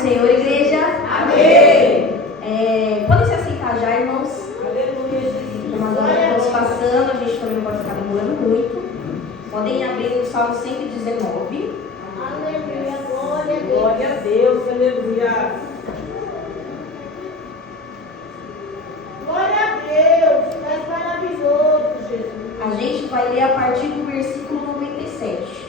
do Senhor, igreja. Amém. Podem se aceitar já, irmãos? Aleluia, Jesus. Mas agora estamos passando, a gente também não pode ficar demorando muito. Podem abrir no Salmo 119. Aleluia, glória a Deus. Glória a Deus, aleluia. Glória a Deus, tu és maravilhoso, Jesus. A gente vai ler a partir do versículo 97.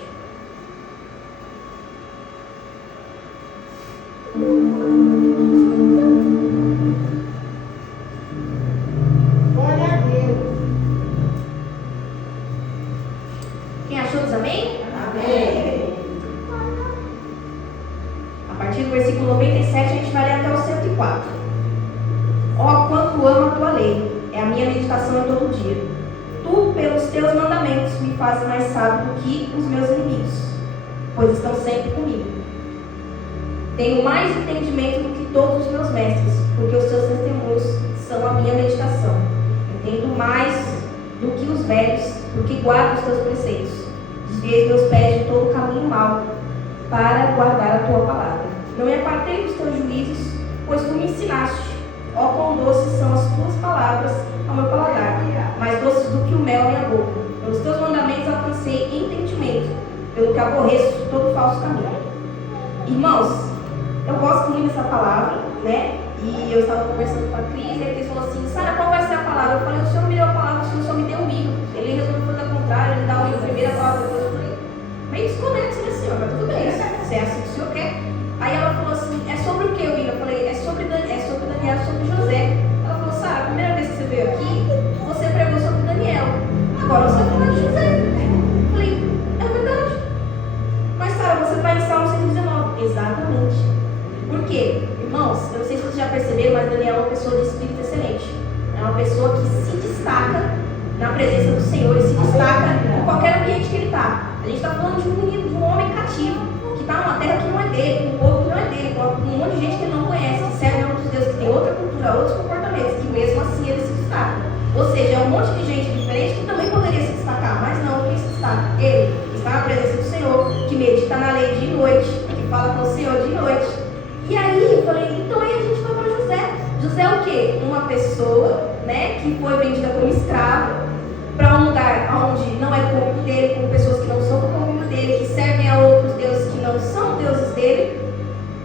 Glória a Deus. Quem achou diz amém? Amém. A partir do versículo 97 a gente vai ler até o 104. Ó, quanto amo a tua lei, é a minha meditação em todo dia. Tu, pelos teus mandamentos, me fazes mais sábio do que os meus inimigos, pois estão sempre comigo. Tenho mais entendimento do que todos os meus mestres, porque os teus testemunhos são a minha meditação. Entendo mais do que os velhos, porque guardo os teus preceitos. Desviei meus pés de todo caminho mau, para guardar a tua palavra. Não me apartei dos teus juízos, pois tu me ensinaste. Ó, quão doces são as tuas palavras ao meu paladar, mais doces do que o mel à minha boca. Pelos teus mandamentos alcancei entendimento, pelo que aborreço todo falso caminho. Irmãos, eu gosto muito dessa palavra, né? E eu estava conversando com a Cris e a Cris falou assim: Sara, qual vai ser a palavra? Eu falei: o Senhor me deu a palavra, o Senhor me deu o livro. Ele resolveu fazer o contrário, ele dá o livro primeiro, a palavra depois. Eu falei: meio desconexo, né, Senhor? Mas tudo bem, se é assim que o Senhor quer. Aí ela falou assim: é sobre o que, William? Eu falei: é sobre Daniel, sobre José. Ela falou: Sara, a primeira vez que você veio aqui, você pregou sobre Daniel. Agora você vai falar de José. Eu falei: é verdade. Mas Sara, você está em Salmo 119. Exatamente. Por quê? Irmãos, eu não sei se vocês já perceberam, mas Daniel é uma pessoa de espírito excelente. É uma pessoa que se destaca na presença do Senhor e se destaca em qualquer ambiente que ele está. A gente está falando de um menino, de um homem cativo, que está numa terra que não é dele, com um povo que não é dele, com um monte de gente que ele não conhece, que serve a outros deuses, que tem outra cultura, outros comportamentos, e mesmo assim ele se destaca. Ou seja, é um monte de gente diferente que também poderia se destacar, mas não, quem se destaca? Ele, que está na presença do Senhor, que medita na lei de noite, que fala com o Senhor de noite. E aí eu falei: então aí a gente vai para José. José é o quê? Uma pessoa, né, que foi vendida como escravo para um lugar onde não é o convívio dele, com pessoas que não são do convívio dele, que servem a outros deuses que não são deuses dele,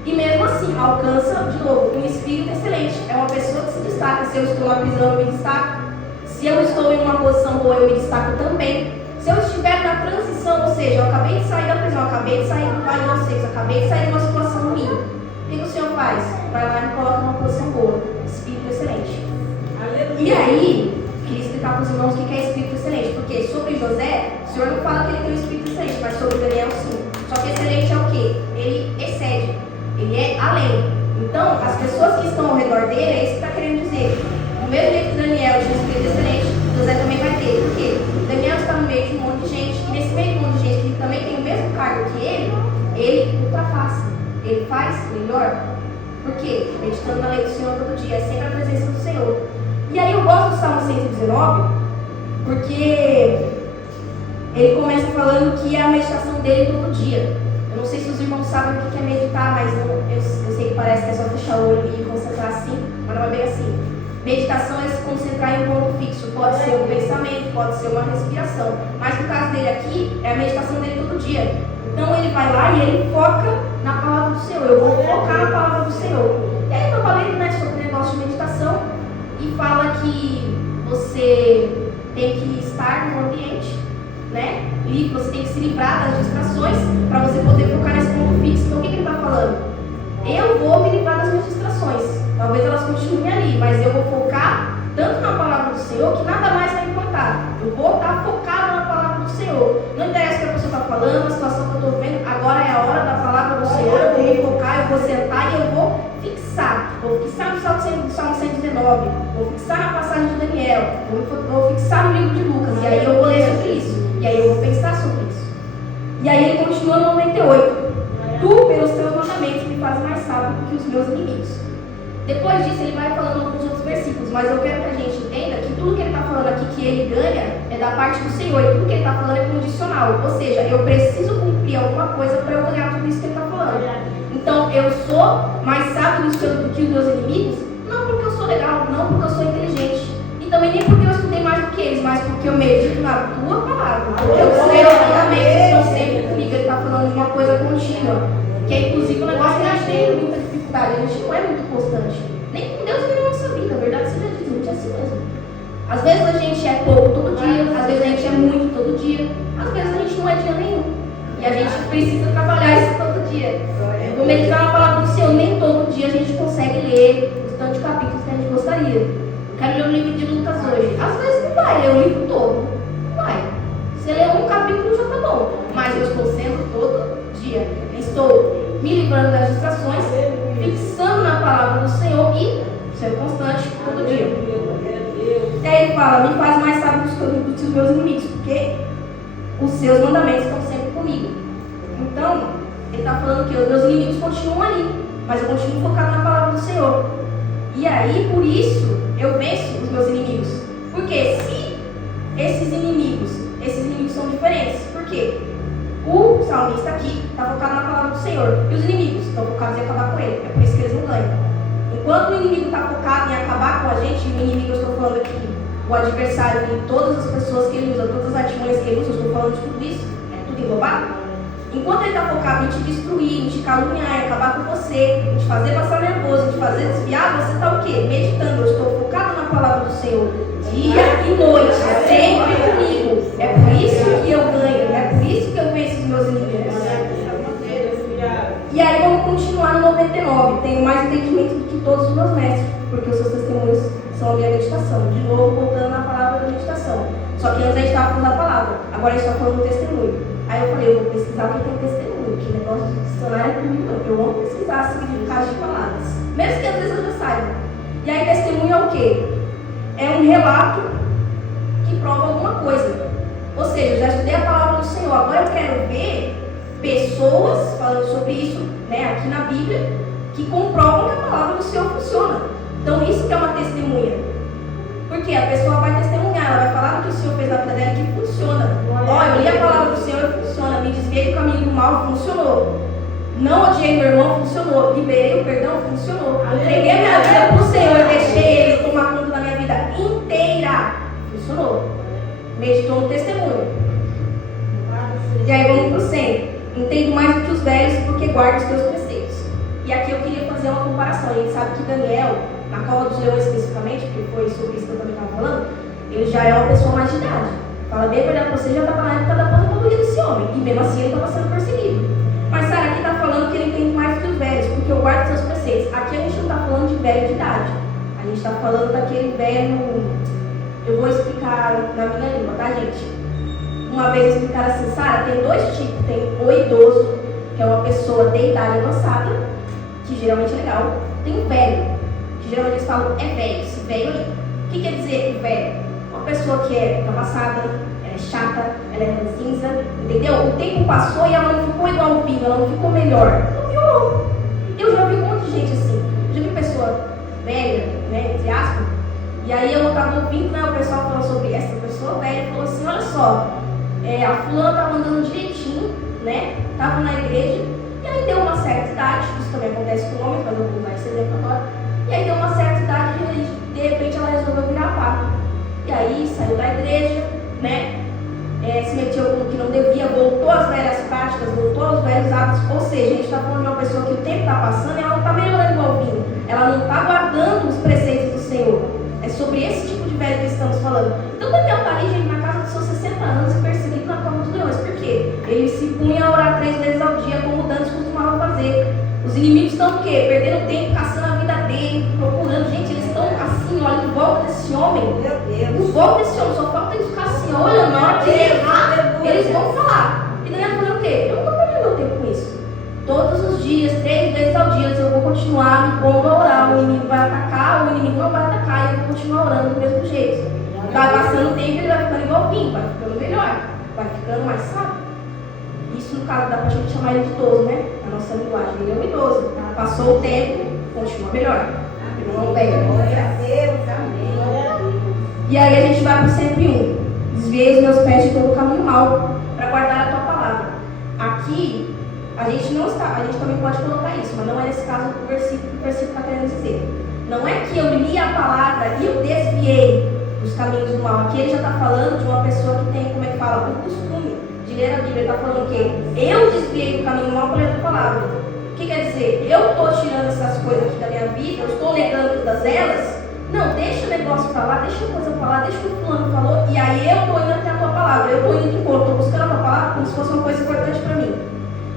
e mesmo assim alcança, de novo, um espírito excelente. É uma pessoa que se destaca. Se eu estou na prisão, eu me destaco. Se eu estou em uma posição boa, eu me destaco também. Se eu estiver na transição, ou seja, eu acabei de sair da prisão, eu acabei de sair do Vale de Vocês, eu acabei de sair de uma situação ruim, o que o Senhor faz? Vai lá e me coloca numa posição boa. Espírito excelente. Aleluia. E aí, queria explicar para os irmãos o que é espírito excelente. Porque sobre José, o Senhor não fala que ele tem um espírito excelente, mas sobre Daniel sim. Só que excelente é o quê? Ele excede. Ele é além. Então, as pessoas que estão ao redor dele, é isso que está querendo dizer. Do mesmo jeito que Daniel tinha um espírito excelente, José também vai ter. Por quê? Daniel está no meio de um monte de gente, e nesse meio de um monte de gente que também tem o mesmo cargo que ele ultrapassa. Ele faz melhor. Por quê? Meditando na lei do Senhor todo dia. É sempre a presença do Senhor. E aí eu gosto do Salmo 119, porque ele começa falando que é a meditação dele todo dia. Eu não sei se os irmãos sabem o que é meditar, mas eu sei que parece que é só fechar o olho e concentrar assim, mas não é bem assim. Meditação é se concentrar em um ponto fixo. Pode ser um pensamento, pode ser uma respiração. Mas no caso dele aqui, é a meditação dele todo dia. Então ele vai lá e ele foca na palavra do Senhor. Eu vou focar na palavra do Senhor. E aí eu falei, né, sobre o negócio de meditação e fala que você tem que estar no ambiente, né? E você tem que se livrar das distrações para você poder focar nesse ponto fixo. Então o que ele está falando? Eu vou me livrar das minhas distrações. Talvez elas continuem ali, mas eu vou focar tanto na palavra do Senhor que nada mais vai importar. Eu vou estar focada na palavra do Senhor. Não interessa o que a pessoa está falando, a situação que eu estou vendo, agora é a hora da palavra do Senhor. Eu vou me focar, eu vou sentar e eu vou fixar. Vou fixar no Salmo 119, vou fixar na passagem de Daniel, vou fixar no livro de Lucas. E aí eu vou ler sobre isso. E aí eu vou pensar sobre isso. E aí ele continua no 98. Tu, pelos teus mandamentos, me faz mais sábio do que os meus inimigos. Depois disso, ele vai falando alguns outros versículos, mas eu quero que a gente entenda que tudo que ele está falando aqui, que ele ganha, é da parte do Senhor, e tudo que ele está falando é condicional. Ou seja, eu preciso cumprir alguma coisa para eu ganhar tudo isso que ele está falando. Então, eu sou sou mais sábio do que os meus inimigos? Não porque eu sou legal, não porque eu sou inteligente. E também nem porque eu estudei mais do que eles, mas porque eu medito na tua palavra. Porque os teus mandamentos estão sempre comigo. Ele está falando de uma coisa contínua. Que é inclusive um negócio que a gente tem muita dificuldade. A gente não é muito constante. Nem com Deus nem na nossa vida. A verdade seja dita, a gente é assim mesmo. Às vezes a gente é pouco todo dia, às vezes a gente é muito todo dia, às vezes a gente não é dia nenhum. E a gente precisa trabalhar isso todo dia. Vou meditar na palavra do Senhor. Nem todo dia a gente consegue ler os tantos capítulos que a gente gostaria. Quero ler o livro de Lucas hoje. Às vezes não vai ler o livro todo. Não vai. Se ler um capítulo já está bom. Mas eu estou sendo todo dia. Estou me livrando das distrações, fixando na palavra do Senhor e sendo constante todo dia. E aí ele fala, me faz mais sábio do que os meus inimigos, porque os seus mandamentos estão sempre comigo. Então, ele está falando que os meus inimigos continuam ali, mas eu continuo focado na palavra do Senhor. E aí, por isso, eu venço os meus inimigos. Porque se esses inimigos são diferentes, por quê? O salmista aqui está focado na palavra do Senhor. E os inimigos estão focados em acabar com ele. É por isso que eles não ganham. Enquanto o inimigo está focado em acabar com a gente, o inimigo, eu estou falando aqui, o adversário e todas as pessoas que ele usa, todas as artimanhas que ele usa, eu estou falando de tudo isso, é tudo englobado. Enquanto ele está focado em te destruir, em te caluniar, em acabar com você, em te fazer passar nervoso, em te fazer desviar, você está o quê? Meditando. Eu estou focado na palavra do Senhor, dia e noite, sempre comigo. É por isso que eu ganho, é por isso que eu venço os meus inimigos. E aí vamos continuar no 99. Tenho mais entendimento do que todos os meus mestres, porque os seus testemunhos são a minha meditação. De novo, voltando na palavra da meditação. Só que antes a gente estava falando da palavra, agora a gente está falando do testemunho. Aí eu falei, eu vou pesquisar o que é testemunho, que negócio de dicionário é comigo não. Eu vou pesquisar significados de palavras, mesmo que às vezes eu já saiba. E aí testemunho é o quê? É um relato que prova alguma coisa. Ou seja, eu já estudei a palavra do Senhor, agora eu quero ver pessoas falando sobre isso, né, aqui na Bíblia, que comprovam que a palavra do Senhor funciona. Então isso que é uma testemunha. Porque a pessoa vai testemunhar, ela vai falar do que o Senhor fez na vida dela, que funciona. Ó, eu li a palavra do Senhor e funciona. Me desviei do caminho do mal, funcionou. Não odiei meu irmão, funcionou. Liberei o perdão, funcionou. Entreguei a minha vida para o Senhor, deixei Ele tomar conta da minha vida inteira. Funcionou. Meditou no testemunho. E aí vamos para o 100. Entendo mais do que os velhos, porque guardo os teus preceitos. E aqui eu queria fazer uma comparação. A gente sabe que Daniel, na cova dos leões especificamente, porque foi sobre isso que eu também estava falando, ele já é uma pessoa mais de idade. Fala bem a verdade, você já estava na época da aposentadoria desse homem. E mesmo assim ele estava sendo perseguido. Mas Sara aqui está falando que ele entende mais do que os velhos, porque eu guardo seus preceitos. Aqui a gente não está falando de velho de idade. A gente está falando daquele velho. Eu vou explicar na minha língua, tá, gente? Uma vez explicaram assim, Sara, tem dois tipos. Tem o idoso, que é uma pessoa de idade avançada, que geralmente é legal. Tem o velho, que geralmente eles falam é velho, esse velho aí. O que quer dizer velho? Uma pessoa que é ultrapassada, ela é chata, ela é ranzinza, entendeu? O tempo passou e ela não ficou igual ao vinho, ela não ficou melhor. Não piorou. Eu já vi um monte de gente assim. Já vi pessoa velha, né, entre aspas, e aí eu estava ouvindo, né, o pessoal falando sobre essa pessoa velha, falou assim, olha só, a fulana estava andando direitinho, né, estava na igreja, e aí deu uma certa idade, isso também acontece com homens, mas eu vou usar esse exemplo agora, e aí deu uma certa idade e de repente ela resolveu virar papa. E aí saiu da igreja, né, se meteu com o que não devia, voltou às velhas práticas, voltou aos velhos hábitos, ou seja, a gente está falando de uma pessoa que o tempo está passando e ela não está melhorando igual o vinho, ela não está guardando os preceitos do Senhor. É sobre esse tipo de velho que estamos falando. Então Daniel está ali, gente, na casa dos seus 60 anos e perseguido na cova dos leões. Por quê? Ele se punha a orar 3 vezes ao dia, como o Dantes costumava fazer. Os inimigos estão o quê? Perdendo tempo, caçando a vida dele, procurando. Gente, eles estão assim, olha, em volta desse homem. Meu Deus. Em volta desse homem, só falta eles ficar assim, olha, na hora que ele errar, eles vão falar. E Daniel falando o quê? Eu não estou perdendo meu tempo com isso. Todos os dias, 3 vezes ao dia, eu vou continuar me pondo a orar. O inimigo vai atacar, o inimigo não vai atacar, e eu vou continuar orando do mesmo jeito. Vai passando o tempo, ele vai ficando igualzinho, vai ficando melhor, vai ficando mais sábio. Isso, no caso, dá pra gente chamar ele de idoso, né? Na nossa linguagem, ele é um idoso. Passou o tempo, continua melhor. Ele não pega. Glória a Deus, amém. E aí a gente vai pro 101. Desviei os meus pés de todo o caminho mau para guardar a tua palavra. Aqui A gente também pode colocar isso, mas não é nesse caso o versículo que o versículo está querendo dizer. Não é que eu li a palavra e eu desviei dos caminhos do mal. Aqui ele já está falando de uma pessoa que tem, como é que fala, o costume de ler a Bíblia. Ele está falando que eu desviei do caminho do mal por ler a palavra. O que quer dizer? Eu estou tirando essas coisas aqui da minha vida, eu estou negando todas elas. Não, deixa o negócio para lá, deixa a coisa para lá, deixa o que o fulano falou, e aí eu estou indo até a tua palavra, eu estou indo de encontro, estou buscando a tua palavra como se fosse uma coisa importante para mim.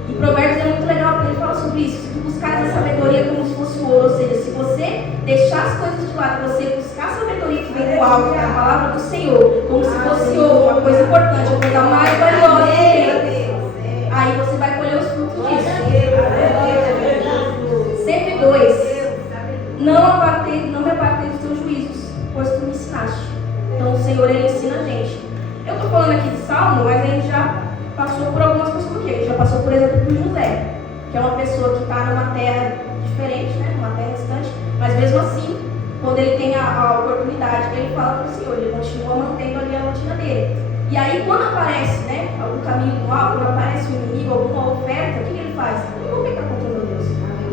E Provérbios é muito legal porque ele fala sobre isso. Se tu buscares a sabedoria como se fosse o ouro, ou seja, se você deixar as coisas de lado, você buscar a sabedoria que vem do alto, que é a palavra do Senhor, como se fosse ouro, uma coisa importante, uma coisa mais valiosa que tem, aí você vai colher os frutos disso. Sempre 2. Não me apartei dos teus juízos, pois tu me ensinaste. Então o Senhor, ele ensina a gente. Eu estou falando aqui de Salmo, mas a gente já passou por algumas pessoas aqui. A gente já passou, por exemplo, por José, que é uma pessoa que está numa terra diferente, né? Numa terra distante, mas mesmo assim, quando ele tem a oportunidade, ele fala com o Senhor, ele continua mantendo ali a rotina dele. E aí, quando aparece, né, algum caminho do mal, quando aparece um inimigo, alguma oferta, o que ele faz? Eu não vou pecar contra o meu Deus.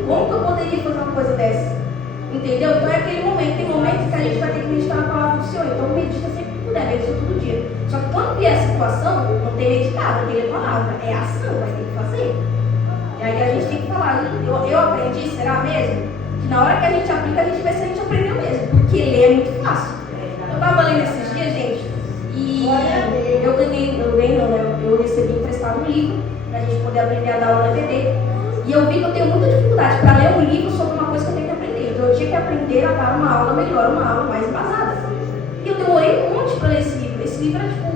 Como que eu poderia fazer uma coisa dessa? Entendeu? Então é aquele momento, tem momentos que a gente vai ter que meditar na palavra do Senhor. Então medita sempre que puder, medita todo dia. Só que quando vier a situação, não tem meditar, não tem ler palavra, é ação, vai ter que fazer. E aí a gente tem que falar, eu aprendi, será mesmo? Que na hora que a gente aplica, a gente vê se a gente aprendeu mesmo, porque ler é muito fácil. Eu estava lendo esses dias, gente, e eu recebi emprestado um livro para a gente poder aprender a dar aula na EBD. E eu vi que eu tenho muita dificuldade para ler um livro sobre uma coisa que eu tenho que aprender. Então eu tinha que aprender a dar uma aula melhor, uma aula mais embasada. E eu demorei um monte para ler esse livro. Esse livro era tipo,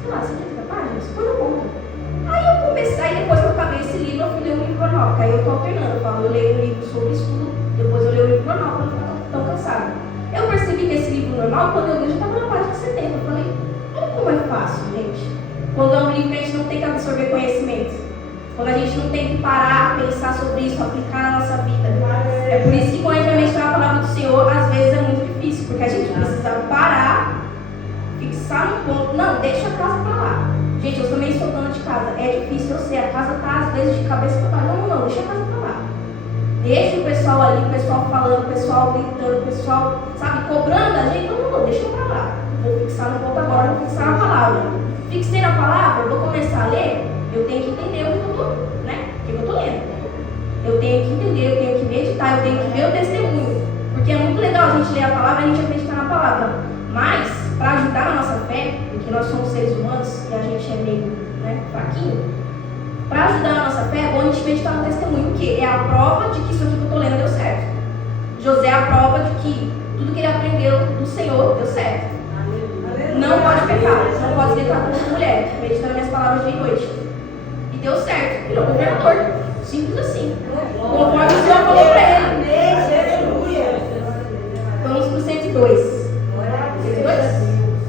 sei lá, 130 páginas, foi na conta. Aí eu comecei, aí depois que eu acabei esse livro, eu fui ler um livro normal, porque aí eu estou alternando. Eu leio um livro sobre estudo, depois eu leio um livro normal para não ficar tão cansado. Eu percebi que esse livro normal, quando eu li, já estava na página 70. Eu falei, olha como é fácil, gente. Quando é um livro que a gente não tem que absorver conhecimento. Quando a gente não tem que parar, pensar sobre isso, aplicar na nossa vida. É por isso que quando a gente vai meditar a palavra do Senhor, às vezes é muito difícil, porque a gente precisa parar, fixar no ponto. Não, deixa a casa para lá. Gente, eu também sou dona de casa. É difícil, eu sei. A casa está às vezes de cabeça para baixo. Não, deixa a casa para lá. Deixa o pessoal ali, o pessoal falando, o pessoal gritando, o pessoal, sabe, cobrando a gente. Não, deixa para lá. Vou fixar no ponto agora, vou fixar na palavra. Fixei na palavra, vou começar a ler. Eu tenho que entender o que eu estou, né? O que eu estou lendo. Eu tenho que entender, eu tenho que meditar, eu tenho que ver o testemunho. Porque é muito legal a gente ler a palavra e a gente acreditar na palavra. Mas, para ajudar na nossa fé, porque nós somos seres humanos e a gente é meio, né, fraquinho, para ajudar na nossa fé é bom a gente meditar no testemunho, que é a prova de que isso aqui que eu estou lendo deu certo. José é a prova de que tudo que ele aprendeu do Senhor deu certo. Não pode pecar, não pode deitar com uma mulher, meditando minhas palavras dia e noite. E deu certo, virou governador. Simples assim. Conforme o Senhor falou para ele. Vamos para o 102. 102?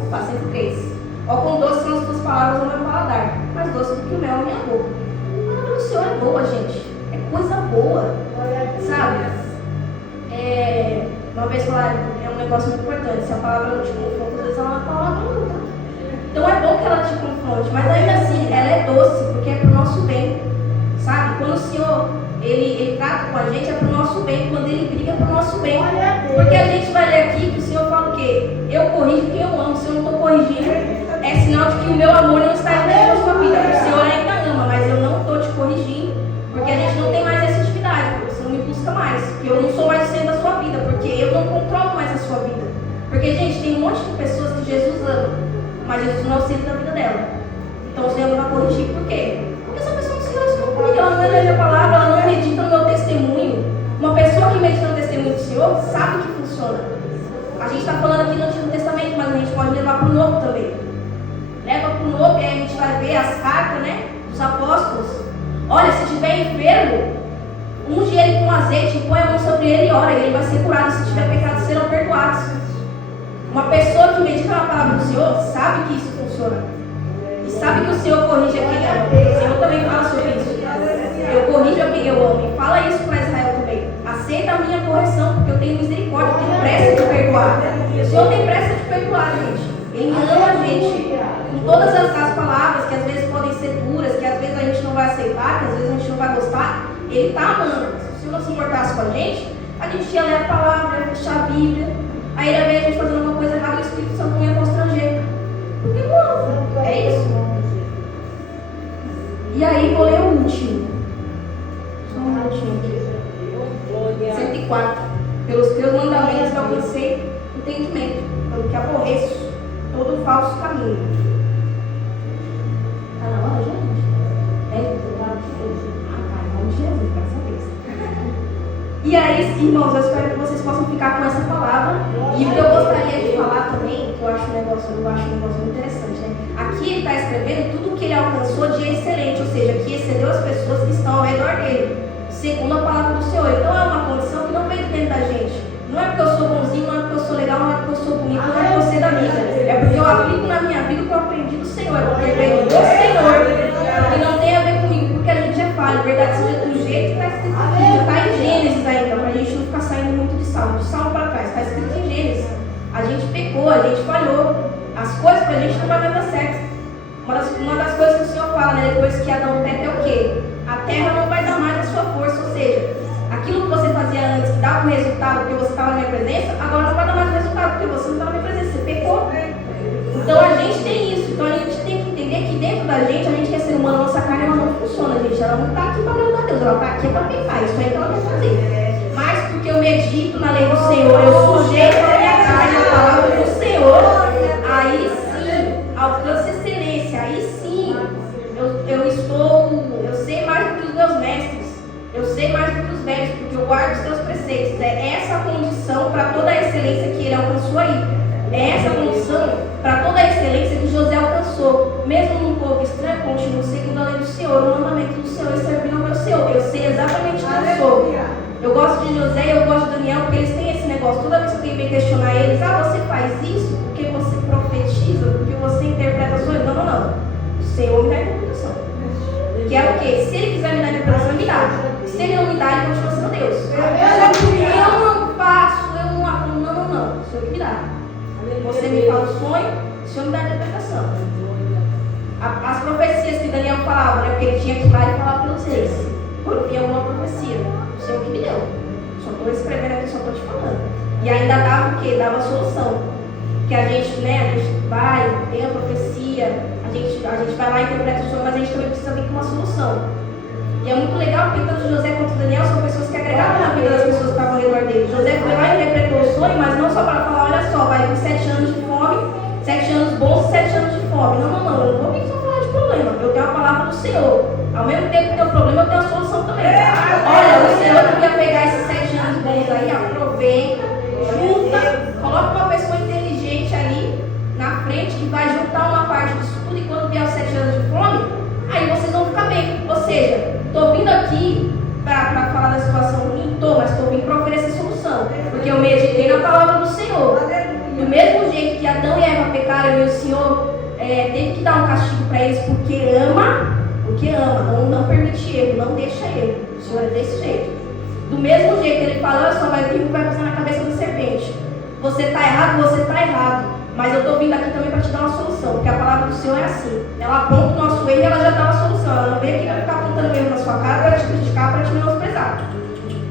Opa, 103. Ó, com doce são as tuas palavras no meu paladar, mais doce do que o mel na minha boca. A palavra do Senhor é boa, gente. É coisa boa. Sabe? Uma vez falaram, é um negócio muito importante. Se a palavra não te confronta, às vezes ela é uma palavra não, tá? Então é bom que ela te confronte, mas ainda assim, ela é doce, porque é para o nosso bem. Sabe? Quando o Senhor, ele trata com a gente, é para o nosso bem. Quando ele briga, é para o nosso bem. Porque a gente vai ler aqui que o Senhor fala o quê? Eu corrijo quem eu amo. Se eu não estou corrigindo, é sinal de que o meu amor não está dentro da sua vida. O Senhor ainda ama, mas eu não estou te corrigindo, porque a gente não tem mais essa intimidade, porque você não me busca mais. Porque eu não sou mais o centro da sua vida, porque eu não controlo mais a sua vida. Porque, gente, tem um monte de pessoas que Jesus ama, mas Jesus não é o centro da vida dela. Então o Senhor não vai corrigir, por quê? Porque essa pessoa não se relaciona comigo, ela não lê a palavra, ela não medita no meu testemunho. Uma pessoa que medita no testemunho do Senhor sabe que funciona. A gente está falando aqui no Antigo Testamento, mas a gente pode levar para o Novo também. Leva para o Novo e aí a gente vai ver as cartas, né, dos apóstolos. Olha, se estiver enfermo, unge ele com azeite, põe a mão sobre ele e ora, e ele vai ser curado. Se tiver pecado, serão perdoados. Uma pessoa que medita na palavra do Senhor sabe que isso funciona. E sabe que o Senhor corrige a quem ama. O Senhor também fala sobre isso. Eu corrijo a quem eu amo. E fala isso para Israel também. Aceita a minha correção, porque eu tenho misericórdia, eu tenho pressa de perdoar. O Senhor tem pressa de perdoar, gente. Ele ama a gente. com todas as palavras que às vezes podem ser duras, que às vezes a gente não vai aceitar, que às vezes a gente não vai gostar, Ele está amando. Se não se importasse com a gente ia ler a palavra, ia fechar a Bíblia, aí ele ia ver a gente fazendo uma coisa errada e o Espírito Santo não ia constranger. Porque não, é isso. E aí vou ler o último. Só um último aqui. 104. Pelos teus mandamentos eu alcancei entendimento, pelo que aborreço todo falso caminho. Está na hora, gente? Em nome de Jesus, graças a Deus. E aí, irmãos, eu espero que vocês possam ficar com essa palavra. E o que eu gostaria de falar também, que eu acho um negócio muito interessante, né? Aqui ele está escrevendo tudo o que ele alcançou de excelente, ou seja, que excedeu as pessoas que estão ao redor dele, segundo a palavra do Senhor. Então é uma condição que não veio dentro da gente. Não é porque eu sou bonzinho, não é porque eu sou legal, não é porque eu sou bonito, não é porque eu sei da vida. É porque eu aplico na minha vida o que eu aprendi do Senhor, porque veio do Senhor, que não tem a ver comigo, porque a gente é falho. Verdade seja do jeito que está escrito aqui, já está em Gênesis ainda, para a gente não ficar saindo muito de salmo para trás. Está escrito em Gênesis. A gente pecou, a gente falhou. As coisas para a gente não vai dar certo. Uma das coisas que o Senhor fala, né, depois que Adão peca é o quê? A terra não vai dar mais a sua força, ou seja, aquilo que você fazia antes, que dava um resultado porque você estava na minha presença, agora não vai dar mais resultado porque você não está na minha presença, você pecou. Então a gente tem isso, então a gente tem que entender que dentro da gente, a gente que é ser humano, a nossa carne ela não funciona, gente. Ela não está aqui para agradar a Deus, ela está aqui para pecar, isso aí que ela quer fazer. Mas porque eu medito na lei do Senhor, eu sujeito a minha carne a palavra do Senhor, aí sim, alcança excelência, aí sim, eu sei mais do que os meus mestres, eu sei mais do que os velhos, porque eu guardo os teus preceitos. É essa a condição para toda a excelência que ele alcançou aí. É essa a condição para toda a excelência que José alcançou. Mesmo num povo estranho, continuo seguindo a lei do Senhor, o mandamento do Senhor e servindo ao meu Senhor. Eu sei exatamente quem eu sou. Eu gosto de José e eu gosto de Daniel, porque eles têm esse negócio. Toda vez que alguém vem questionar eles, você faz isso porque você profetiza, porque você interpreta sonhos. Não. O Senhor me dá a interpretação. Que é o quê? Se ele quiser me dar a interpretação, ele me dá. Se ele não me dá, ele continua sendo Deus. Eu não faço, eu não. O Senhor que me dá. Você me fala o sonho, o Senhor me dá a interpretação. As profecias que Daniel falava, né? Porque ele tinha que ir lá e falar para vocês. Quando vinha alguma profecia, o Senhor que me deu. Só estou escrevendo aqui, só estou te falando. E ainda dava o quê? Dava a solução. Que a gente vai, tem a profecia, a gente vai lá e interpreta o sonho, mas a gente também precisa vir com uma solução. E é muito legal porque tanto José quanto Daniel são pessoas que agregaram na vida das pessoas que estavam ao redor dele. José foi lá e interpretou o sonho, mas não só para falar, olha só, vai vir 7 anos de fome, 7 anos bons, 7 anos de fome. Não, eu não vou vir só falar de problema. Eu tenho a palavra do Senhor. Ao mesmo tempo que tem o problema, eu tenho a solução também. Olha, o Senhor devia pegar esses 7 anos bons aí, aproveita, junta, coloca uma pessoa inteligente ali na frente que vai juntar uma parte disso tudo, e quando vier os 7 anos de fome, aí vocês vão ficar bem. Ou seja, estou vindo aqui para falar da situação ruim, mas estou vindo para oferecer solução, porque eu meditei na palavra do Senhor. Do mesmo jeito que Adão e Eva pecaram e o Senhor teve que dar um castigo para eles porque ama, não permite erro, não deixa erro. O Senhor é desse jeito. Do mesmo jeito ele fala, olha só, vai vir e vai pisar na cabeça da serpente. Você está errado, mas eu estou vindo aqui também para te dar uma solução, porque a palavra do Senhor é assim. Ela aponta o nosso erro e ela já dá uma solução. Ela não vem aqui para ficar apontando erro na sua cara para te criticar, para te menosprezar.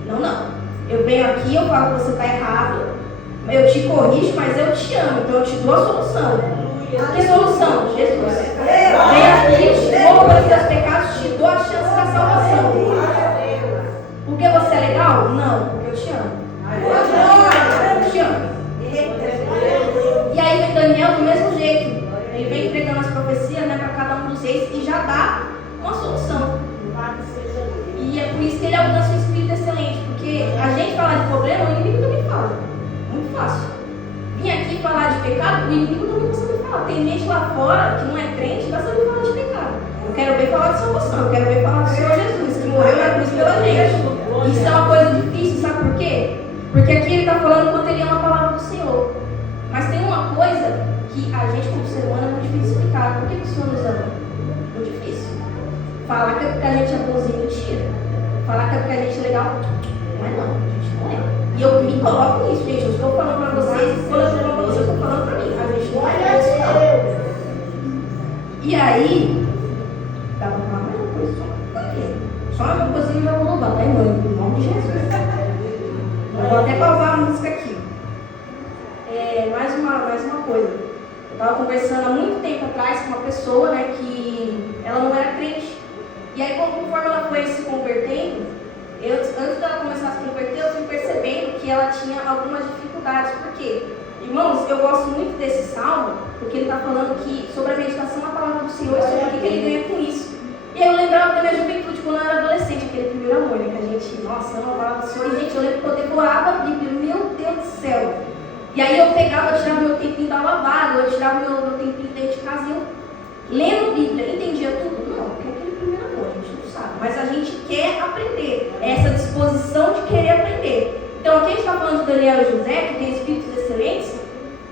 Não. Eu venho aqui, eu falo que você está errado, eu te corrijo, mas eu te amo, então eu te dou a solução. Que solução? Jesus. Vem aqui, te morro pelos teus pecados, te dou a chance da salvação. Porque você é legal? Não, porque eu te amo. Eu te amo. E aí vem Daniel do mesmo jeito. Ele vem entregando as profecias, para cada um dos reis e já dá uma solução. E é por isso que ele alcança um espírito excelente. Porque a gente falar de problema, o inimigo também fala. Muito fácil. Vim aqui falar de pecado, o inimigo também vai saber falar. Tem gente lá fora que não é crente e vai saber falar de pecado. Eu quero ver falar de salvação, eu quero ver falar do Senhor Jesus, que morreu na cruz pela gente. Isso é uma coisa difícil, sabe por quê? Porque aqui ele está falando quanto ele ama a palavra do Senhor. Mas tem uma coisa que a gente, como ser humano, é muito difícil explicar. Por que o Senhor nos ama? Muito difícil. Falar que é porque a gente é bonzinho, mentira. Falar que é porque a gente é legal, não é não, a gente não é. E eu me coloco nisso, gente. Eu estou falando para vocês, e quando eu estou falando para vocês, eu estou falando para mim. A gente não é isso, não. E aí, dá pra falar mais uma coisa só uma coisinha já vou louvar, tá, irmã? Em nome de Jesus. Eu vou até pausar a música aqui. Mais uma coisa. Eu estava conversando há muito tempo atrás com uma pessoa, né, que ela não era crente. E aí, conforme ela foi se convertendo, antes dela começar a se converter, eu fui percebendo que ela tinha algumas dificuldades. Por quê? Irmãos, eu gosto muito desse salmo, porque ele está falando que sobre a meditação na palavra do Senhor e sobre o que ele ganha com isso. E aí eu lembrava da minha juventude, quando eu era adolescente, aquele primeiro amor, né, que a gente, nossa, ama a palavra do Senhor. E, gente, eu lembro que eu devorava a Bíblia, meu Deus do céu. E aí eu pegava, eu tirava meu tempinho da lavada, eu tirava meu tempinho dentro de casa e eu lendo Bíblia, entendia tudo? Não, porque é aquele primeiro amor, a gente não sabe. Mas a gente quer aprender, é essa disposição de querer aprender. Então aqui a gente está falando de Daniel e José, que tem espíritos excelentes,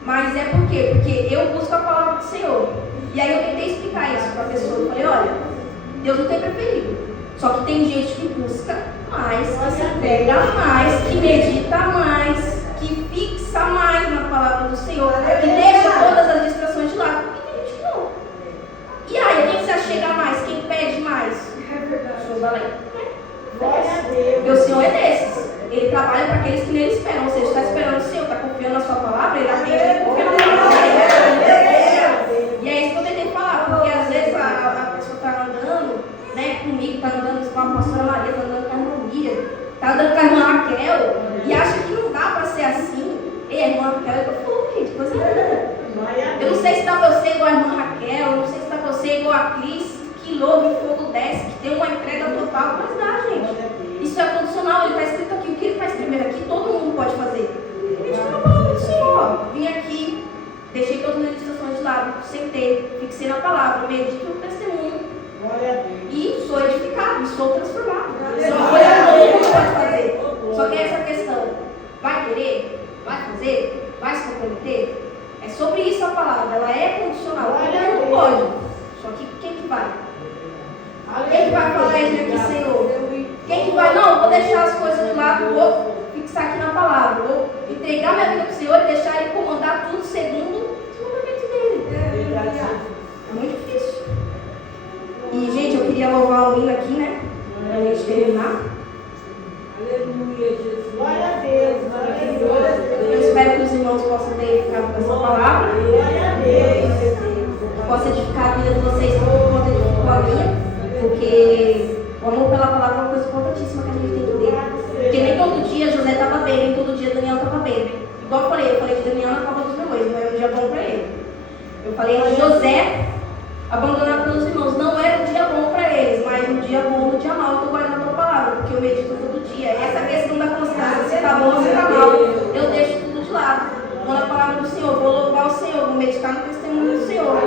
mas é por quê? Porque eu busco a palavra do Senhor. E aí eu tentei explicar isso para a pessoa. Eu falei, olha, Deus não tem preferido. Só que tem gente que busca mais, que se apega mais, que medita mais, que fixa mais na palavra do Senhor, que deixa todas as distrações de lado. E tem gente que não. E aí, quem se achega mais? Quem pede mais? O Senhor vai lá e porque o Senhor é desses. Ele trabalha para aqueles que nele esperam. Ou seja, está esperando o Senhor, está confiando na sua palavra, ele atende e confia na palavra. E é isso que eu tentei falar, porque às vezes a pessoa está andando, né, comigo, está andando com a pastora Maria, está andando com a irmã Miriam, está andando com a irmã Raquel, e acha que não dá para ser assim. E a irmã Raquel, eu tô falando, gente, coisa linda. Eu não sei se dá para eu ser igual a irmã Raquel, eu não sei se dá para eu ser igual a Cris, que louva e fogo desce, que tem uma entrega total, mas dá, gente. Isso é condicional, ele está escrito aqui, o que ele está escrevendo aqui, todo mundo pode fazer. Medita na palavra do Senhor. Vim aqui, deixei todas as distrações de lado, sentei, fixei na palavra, medito no testemunho. E sou edificado, e sou transformado. Isso é uma coisa que todo mundo pode fazer. Só que é essa questão, vai querer? Vai fazer? Vai se comprometer? É sobre isso a palavra, ela é condicional, todo mundo pode. Só que quem que vai? Quem que vai falar isso aqui, Senhor? Quem que vai? Não, vou deixar as coisas de lado, vou fixar aqui na palavra, vou entregar minha vida para o Senhor e deixar Ele comandar tudo segundo os mandamentos dele. É muito difícil. E, gente, eu queria louvar o hino aqui, né? Para a gente terminar. Aleluia, Jesus. Glória a Deus, maravilhoso. Eu espero que os irmãos possam ter ficado com essa palavra. Glória a Deus. Possa edificar a vida de vocês como quanto edificou a minha, porque o amor pela palavra é uma coisa importantíssima que a gente tem que ter. Porque nem todo dia José estava bem, nem todo dia Daniel estava bem. Igual eu falei de Daniel na Copa dos Leões, não era um dia bom para ele. Eu falei de José abandonado pelos irmãos, não era um dia bom para eles, mas um dia bom, um dia mau. Eu estou guardando a tua palavra, porque eu medito todo dia. Essa questão da constância, se está bom ou se está mal, eu deixo tudo de lado. Vou na palavra do Senhor, vou louvar o Senhor, vou meditar no testemunho do Senhor.